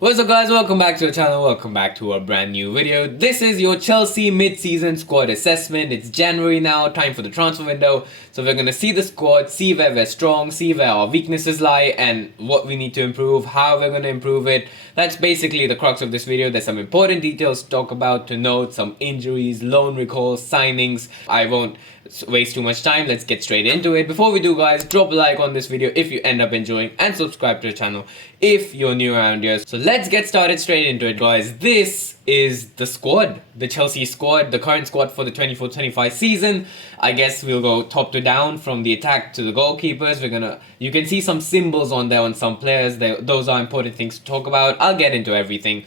What's up guys, welcome back to the channel, welcome back to a brand new video. This is your Chelsea mid-season squad assessment. It's January now, time for the transfer window. So we're going to see the squad, see where we're strong, see where our weaknesses lie and what we need to improve, how we're going to improve it. That's basically the crux of this video. There's some important details to talk about, to note, some injuries, loan recalls, signings. I won't waste too much time, let's get straight into it. Before we do guys, drop a like on this video if you end up enjoying and subscribe to the channel if you're new around here. So let's get started straight into it guys. This is the squad, the Chelsea squad, the current squad for the 24-25 season. I guess we'll go top to down from the attack to the goalkeepers. You can see some symbols on there on some players. Those are important things to talk about. I'll get into everything.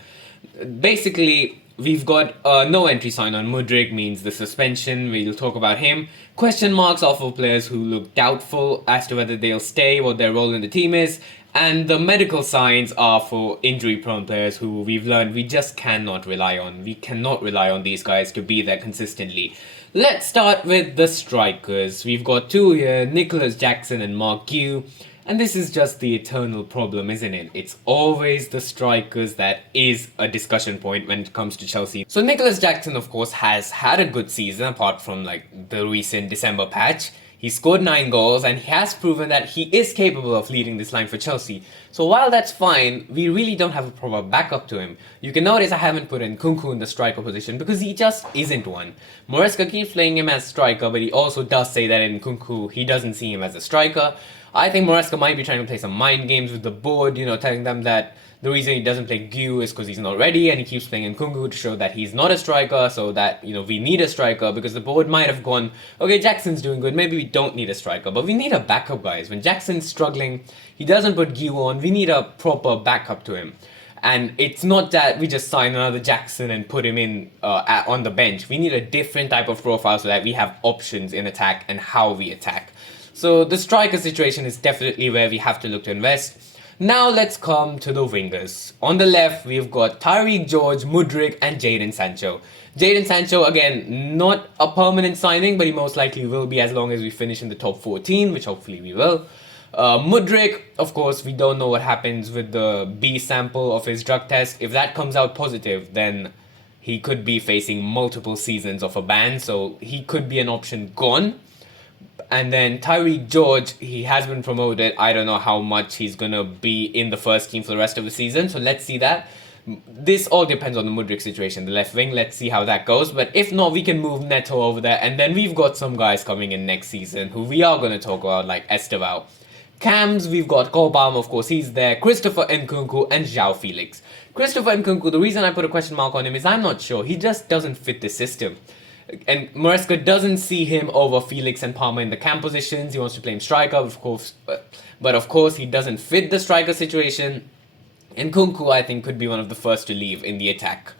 Basically, we've got no entry sign on Mudryk, means the suspension. We'll talk about him. Question marks are for players who look doubtful as to whether they'll stay, what their role in the team is. And the medical signs are for injury-prone players who we've learned we just cannot rely on. We cannot rely on these guys to be there consistently. Let's start with the strikers. We've got two here, Nicholas Jackson and Mark Gue. And this is just the eternal problem, isn't it? It's always the strikers that is a discussion point when it comes to Chelsea. So Nicholas Jackson, of course, has had a good season apart from like the recent December patch. He scored 9 goals and he has proven that he is capable of leading this line for Chelsea. So while that's fine, we really don't have a proper backup to him. You can notice I haven't put in Nkunku in the striker position because he just isn't one. Maresca keeps playing him as striker, but he also does say that in Nkunku he doesn't see him as a striker. I think Maresca might be trying to play some mind games with the board, telling them that the reason he doesn't play Gue is because he's not ready, and he keeps playing Nkunku to show that he's not a striker, so that, we need a striker, because the board might have gone, okay, Jackson's doing good, maybe we don't need a striker, but we need a backup, guys. When Jackson's struggling, he doesn't put Gue on, we need a proper backup to him. And it's not that we just sign another Jackson and put him in on the bench. We need a different type of profile so that we have options in attack and how we attack. So the striker situation is definitely where we have to look to invest. Now let's come to the wingers. On the left, we've got Tyreek George, Mudryk, and Jadon Sancho. Jadon Sancho, again, not a permanent signing, but he most likely will be as long as we finish in the top 14, which hopefully we will. Mudryk, of course, we don't know what happens with the B sample of his drug test. If that comes out positive, then he could be facing multiple seasons of a ban, so he could be an option gone. And then Tyreek George, he has been promoted. I don't know how much he's going to be in the first team for the rest of the season. So let's see that. This all depends on the Mudryk situation, the left wing. Let's see how that goes. But if not, we can move Neto over there. And then we've got some guys coming in next season who we are going to talk about, like Esteval. Cams, we've got Cole Palmer, of course, he's there. Christopher Nkunku and João Felix. Christopher Nkunku, the reason I put a question mark on him is I'm not sure. He just doesn't fit the system. And Maresca doesn't see him over Felix and Palmer in the cam positions. He wants to play him striker, of course. But of course, he doesn't fit the striker situation. And Nkunku, I think, could be one of the first to leave in the attack.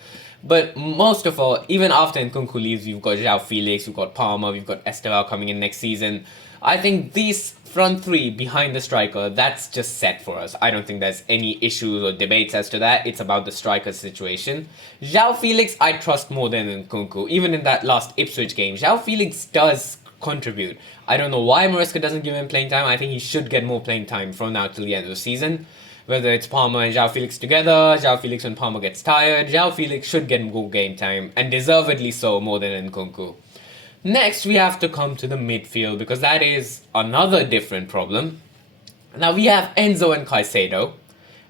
But most of all, even after Nkunku leaves, we've got João Felix, we've got Palmer, we've got Esteval coming in next season. I think these front three behind the striker, that's just set for us. I don't think there's any issues or debates as to that. It's about the striker situation. João Felix, I trust more than Nkunku. Even in that last Ipswich game, João Felix does contribute. I don't know why Maresca doesn't give him playing time. I think he should get more playing time from now till the end of the season. Whether it's Palmer and João Felix together, João Felix when Palmer gets tired, João Felix should get more game time, and deservedly so more than Nkunku. Next, we have to come to the midfield because that is another different problem. Now, we have Enzo and Caicedo,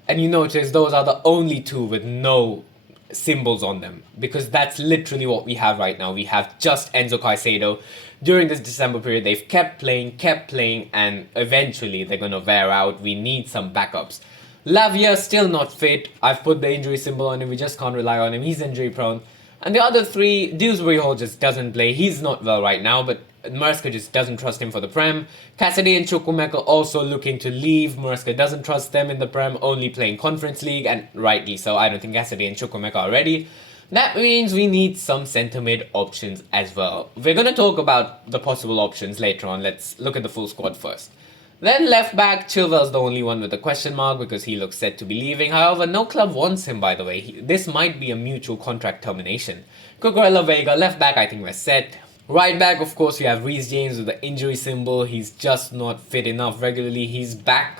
and you notice those are the only two with no symbols on them because that's literally what we have right now. We have just Enzo Caicedo. During this December period, they've kept playing, and eventually they're going to wear out. We need some backups. Lavia still not fit. I've put the injury symbol on him. We just can't rely on him. He's injury prone. And the other three, Dewsbury Hall just doesn't play. He's not well right now, but Maresca just doesn't trust him for the Prem. Cassidy and Chukwuemeka also looking to leave. Maresca doesn't trust them in the Prem, only playing Conference League, and rightly so. I don't think Cassidy and Chukwuemeka are ready. That means we need some centre mid options as well. We're going to talk about the possible options later on. Let's look at the full squad first. Then left back, Chilwell's the only one with a question mark because he looks set to be leaving. However, no club wants him, by the way. This might be a mutual contract termination. Herewego, left back, I think we're set. Right back, of course, we have Reece James with the injury symbol. He's just not fit enough regularly. He's back.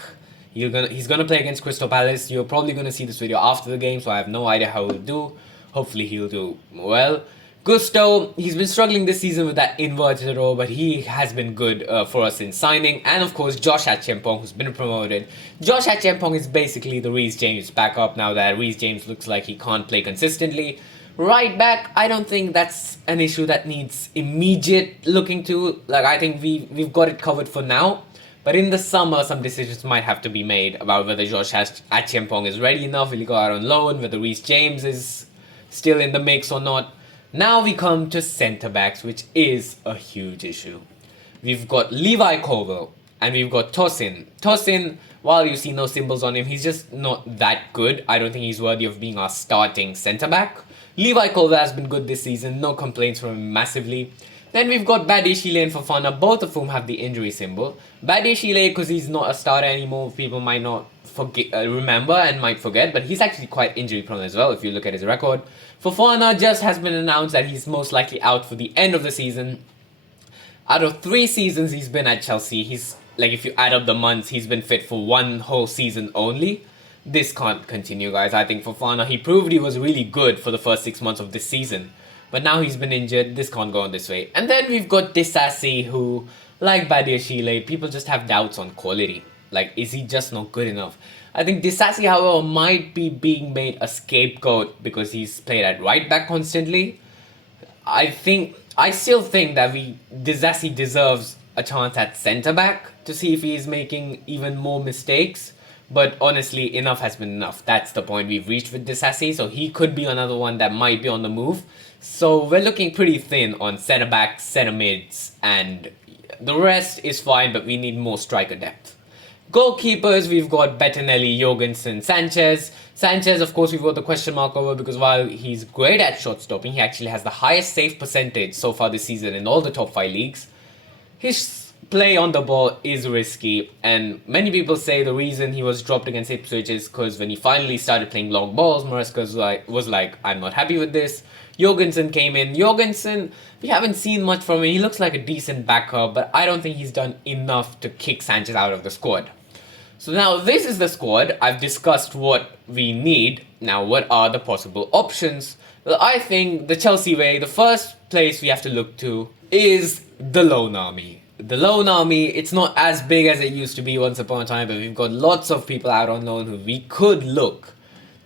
He's gonna play against Crystal Palace. You're probably gonna see this video after the game, so I have no idea how he'll do. Hopefully he'll do well. Gusto, he's been struggling this season with that inverted role, but he has been good for us in signing. And of course, Josh Achiampong, who's been promoted. Josh Achiampong is basically the Reece James backup now that Reece James looks like he can't play consistently. Right back, I don't think that's an issue that needs immediate looking to. Like, I think we've got it covered for now. But in the summer, some decisions might have to be made about whether Josh Achiampong is ready enough, will he go out on loan, whether Reece James is still in the mix or not. Now we come to centre-backs, which is a huge issue. We've got Levi Colwill and we've got Tosin. Tosin, while you see no symbols on him, he's just not that good. I don't think he's worthy of being our starting centre-back. Levi Colwill has been good this season, no complaints from him massively. Then we've got Badiashile and Fofana, both of whom have the injury symbol. Badiashile, because he's not a starter anymore, people might not remember and might forget, but he's actually quite injury prone as well if you look at his record. Fofana just has been announced that he's most likely out for the end of the season. Out of 3 seasons he's been at Chelsea, he's like, if you add up the months, he's been fit for 1 whole season only. This can't continue, guys. I think Fofana, he proved he was really good for the first 6 months of this season. But now he's been injured, this can't go on this way. And then we've got Disasi, who, like Badiashile, people just have doubts on quality. Like, is he just not good enough? I think Disasi, however, might be being made a scapegoat because he's played at right back constantly. I still think that Disasi deserves a chance at centre back to see if he is making even more mistakes. But honestly, enough has been enough. That's the point we've reached with Disasi. So he could be another one that might be on the move. So we're looking pretty thin on centre backs, centre mids, and the rest is fine, but we need more striker depth. Goalkeepers, we've got Bettinelli, Jorgensen, Sanchez. Sanchez, of course, we've got the question mark over because while he's great at shot stopping, he actually has the highest save percentage so far this season in all the top 5 leagues. His play on the ball is risky, and many people say the reason he was dropped against Ipswich is because when he finally started playing long balls, Maresca was like, I'm not happy with this. Jorgensen came in. Jorgensen, we haven't seen much from him. He looks like a decent backup, but I don't think he's done enough to kick Sanchez out of the squad. So now this is the squad. I've discussed what we need. Now what are the possible options? Well, I think the Chelsea way, the first place we have to look to is the loan army. The loan army, it's not as big as it used to be once upon a time, but we've got lots of people out on loan who we could look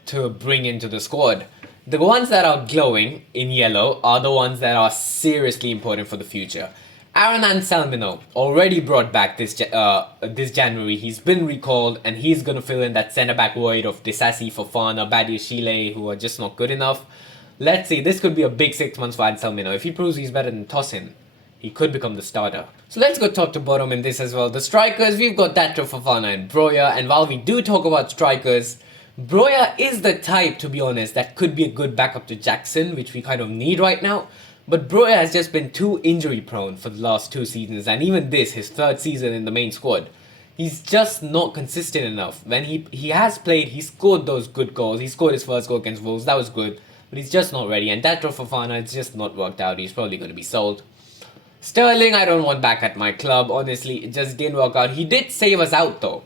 to bring into the squad. The ones that are glowing in yellow are the ones that are seriously important for the future. Aaron Anselmino, already brought back this January. He's been recalled and he's going to fill in that centre-back void of Disasi, Fofana, Badiashile, who are just not good enough. Let's see, this could be a big 6 months for Anselmino. If he proves he's better than Tosin, he could become the starter. So let's go top to bottom in this as well. The strikers, we've got Datro, Fofana and Broja. And while we do talk about strikers, Broja is the type, to be honest, that could be a good backup to Jackson, which we kind of need right now. But Broja has just been too injury prone for the last 2 seasons, and even this, his 3rd season in the main squad. He's just not consistent enough. When he has played, he scored those good goals. He scored his first goal against Wolves, that was good. But he's just not ready, and Datro Fofana, it's just not worked out. He's probably going to be sold. Sterling, I don't want back at my club. Honestly, it just didn't work out. He did save us out though.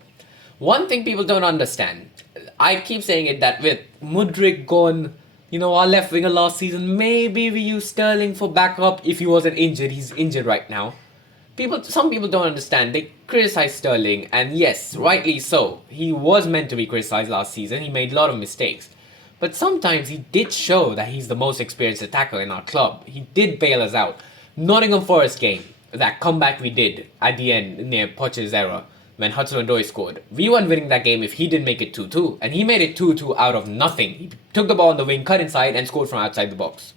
One thing people don't understand, I keep saying it, that with Mudryk gone, you know, our left winger last season, maybe we use Sterling for backup if he wasn't injured. He's injured right now. Some people don't understand. They criticize Sterling, and yes, rightly so. He was meant to be criticized last season. He made a lot of mistakes. But sometimes he did show that he's the most experienced attacker in our club. He did bail us out. Nottingham Forest game, that comeback we did at the end near Poch's era, when Hudson-Odoi scored. We weren't winning that game if he didn't make it 2-2. And he made it 2-2 out of nothing. He took the ball on the wing, cut inside, and scored from outside the box.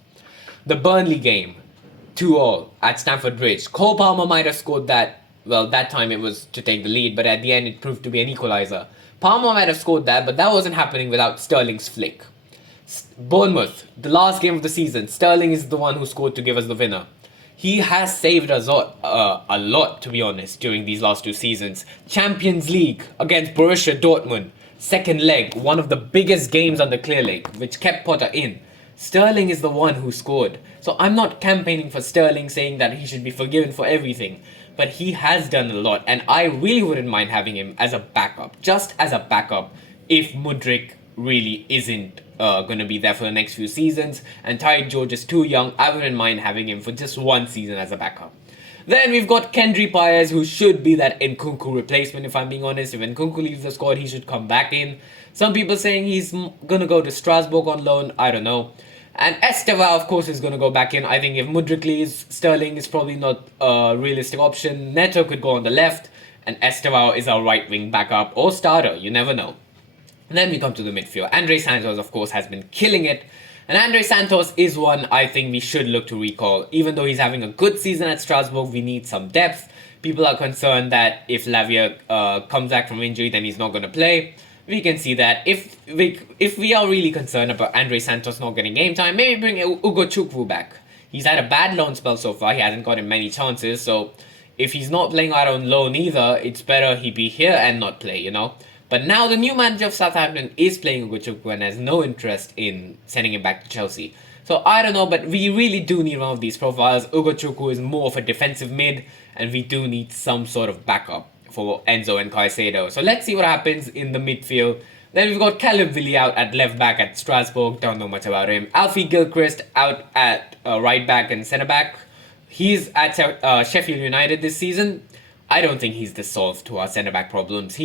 The Burnley game, 2-2 at Stamford Bridge. Cole Palmer might have scored that. Well, that time it was to take the lead, but at the end it proved to be an equalizer. Palmer might have scored that, but that wasn't happening without Sterling's flick. Bournemouth, the last game of the season. Sterling is the one who scored to give us the winner. He has saved us a lot, to be honest, during these last 2 seasons. Champions League against Borussia Dortmund. Second leg, one of the biggest games on the Clear Lake, which kept Potter in. Sterling is the one who scored. So I'm not campaigning for Sterling saying that he should be forgiven for everything. but he has done a lot, and I really wouldn't mind having him as a backup, just as a backup, if Mudryk really isn't going to be there for the next few seasons, and Tyreek George is too young. I wouldn't mind having him for just one season as a backup. Then we've got Kendry Paez, who should be that Nkunku replacement, if I'm being honest. If Nkunku leaves the squad, he should come back in. Some people saying he's going to go to Strasbourg on loan. I don't know. And Esteva, of course, is going to go back in. I think if Mudryk leaves, Sterling is probably not a realistic option. Neto could go on the left, and Esteva is our right wing backup or starter. You never know. And then we come to the midfield. Andre Santos, of course, has been killing it. And Andre Santos is one I think we should look to recall. Even though he's having a good season at Strasbourg, we need some depth. People are concerned that if Lavia comes back from injury, then he's not going to play. We can see that. If we are really concerned about Andre Santos not getting game time, maybe bring Ugo Chukwu back. He's had a bad loan spell so far. He hasn't gotten many chances. So if he's not playing out on loan either, it's better he be here and not play, you know. But now the new manager of Southampton is playing Ugo Chukwu and has no interest in sending him back to Chelsea. So I don't know, but we really do need one of these profiles. Ugo Chukwu is more of a defensive mid, and we do need some sort of backup for Enzo and Caicedo. So let's see what happens in the midfield. Then we've got Callum Willi out at left back at Strasbourg. Don't know much about him. Alfie Gilchrist out at right back and centre back. He's at Sheffield United this season. I don't think he's the solve to our centre-back problems.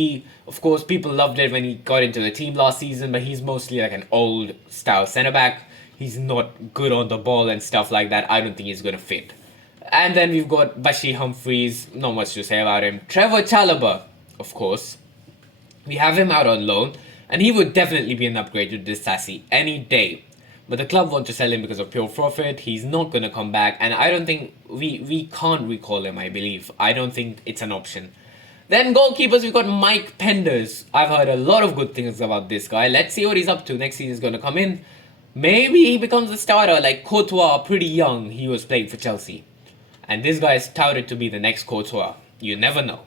Of course, people loved it when he got into the team last season, but he's mostly like an old-style centre-back. He's not good on the ball and stuff like that. I don't think he's going to fit. And then we've got Bashir Humphreys. Not much to say about him. Trevor Chalobah, of course. We have him out on loan, and he would definitely be an upgrade to Disasi any day. But the club want to sell him because of pure profit. He's not going to come back. And I don't think we can't recall him, I believe. I don't think it's an option. Then goalkeepers, we've got Mike Penders. I've heard a lot of good things about this guy. Let's see what he's up to. Next season is going to come in. Maybe he becomes a starter like Courtois, pretty young. He was playing for Chelsea. And this guy is touted to be the next Courtois. You never know.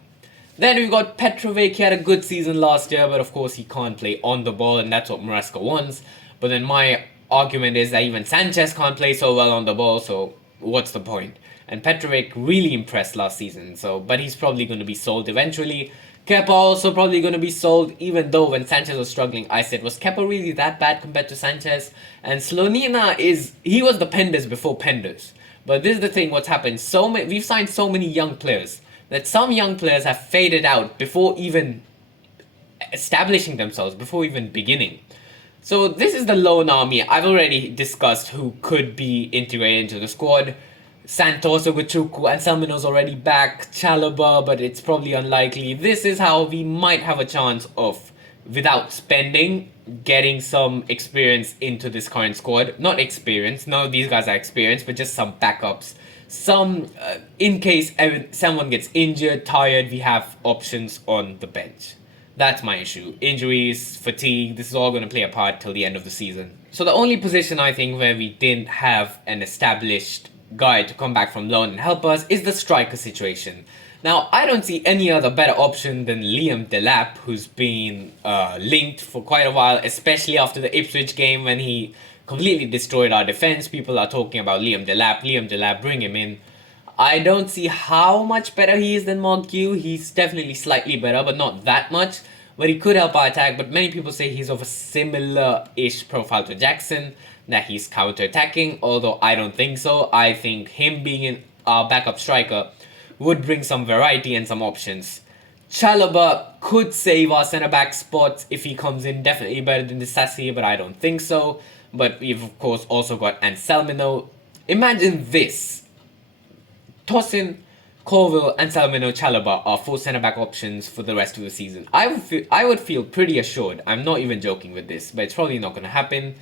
Then we've got Petrovic. He had a good season last year. But of course, he can't play on the ball. And that's what Maresca wants. But then my argument is that even Sanchez can't play so well on the ball, so what's the point? And Petrovic really impressed last season, but he's probably going to be sold eventually. Kepa also probably going to be sold, even though when Sanchez was struggling, I said, was Kepa really that bad compared to Sanchez? And Slonina he was the Penders before Penders. But this is the thing, what's happened, we've signed so many young players, that some young players have faded out before even establishing themselves, before even beginning. So this is the loan army. I've already discussed who could be integrated into the squad. Santos, Ugo Chukwu, and Selmino's already back. Chalobah, but it's probably unlikely. This is how we might have a chance of, without spending, getting some experience into this current squad. Not experience, none of these guys are experienced, but just some backups. In case someone gets injured, tired, we have options on the bench. That's my issue. Injuries, fatigue, this is all going to play a part till the end of the season. So the only position I think where we didn't have an established guy to come back from loan and help us is the striker situation. Now, I don't see any other better option than Liam Delap, who's been linked for quite a while, especially after the Ipswich game when he completely destroyed our defense. People are talking about Liam Delap, bring him in. I don't see how much better he is than Montague. He's definitely slightly better, but not that much. But he could help our attack. But many people say he's of a similar-ish profile to Jackson, that he's counter-attacking, although I don't think so. I think him being our backup striker would bring some variety and some options. Chalobah could save our centre-back spots if he comes in, definitely better than Disasi, but I don't think so. But we've, of course, also got Anselmo. Imagine this. Tosin, Colville, and Salmino Chalobah are 4 centre-back options for the rest of the season. I would feel pretty assured. I'm not even joking with this, but it's probably not going to happen.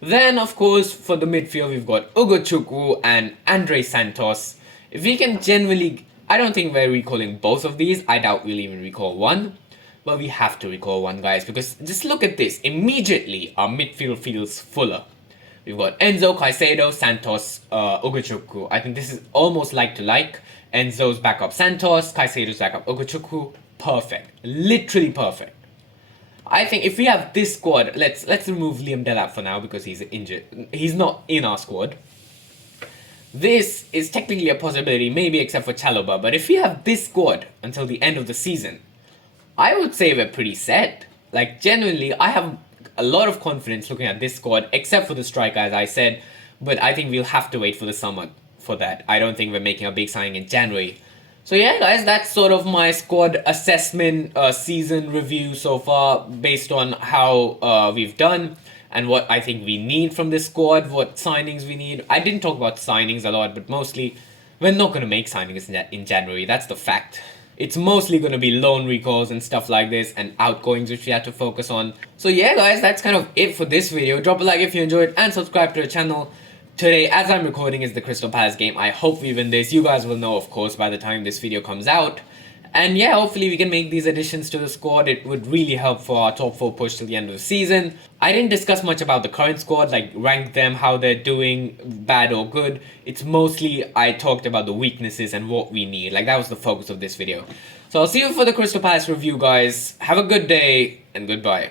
Then, of course, for the midfield, we've got Ugo Chukwu and Andre Santos. If we can generally... I don't think we're recalling both of these. I doubt we'll even recall one. But we have to recall one, guys, because just look at this. Immediately, our midfield feels fuller. We've got Enzo, Caicedo, Santos, Ugo Chukwu. I think this is almost like to like. Enzo's backup Santos, Caicedo's backup Ugo Chukwu. Perfect. Literally perfect. I think if we have this squad, let's remove Liam Delap for now because he's injured. He's not in our squad. This is technically a possibility, maybe except for Chalobah, but if we have this squad until the end of the season, I would say we're pretty set. Like, genuinely, I have a lot of confidence looking at this squad, except for the striker, as I said, but I think we'll have to wait for the summer for that. I don't think we're making a big signing in January. So yeah, guys, that's sort of my squad assessment, season review so far, based on how we've done and what I think we need from this squad, what signings we need. I didn't talk about signings a lot, but mostly we're not going to make signings in January. That's the fact. It's mostly going to be loan recalls and stuff like this, and outgoings which we have to focus on. So yeah, guys, that's kind of it for this video. Drop a like if you enjoyed and subscribe to the channel. Today, as I'm recording, is the Crystal Palace game. I hope we win this. You guys will know, of course, by the time this video comes out. And yeah, hopefully we can make these additions to the squad. It would really help for our top 4 push till the end of the season. I didn't discuss much about the current squad, like rank them, how they're doing, bad or good. It's mostly I talked about the weaknesses and what we need. Like, that was the focus of this video. So I'll see you for the Crystal Palace review, guys. Have a good day and goodbye.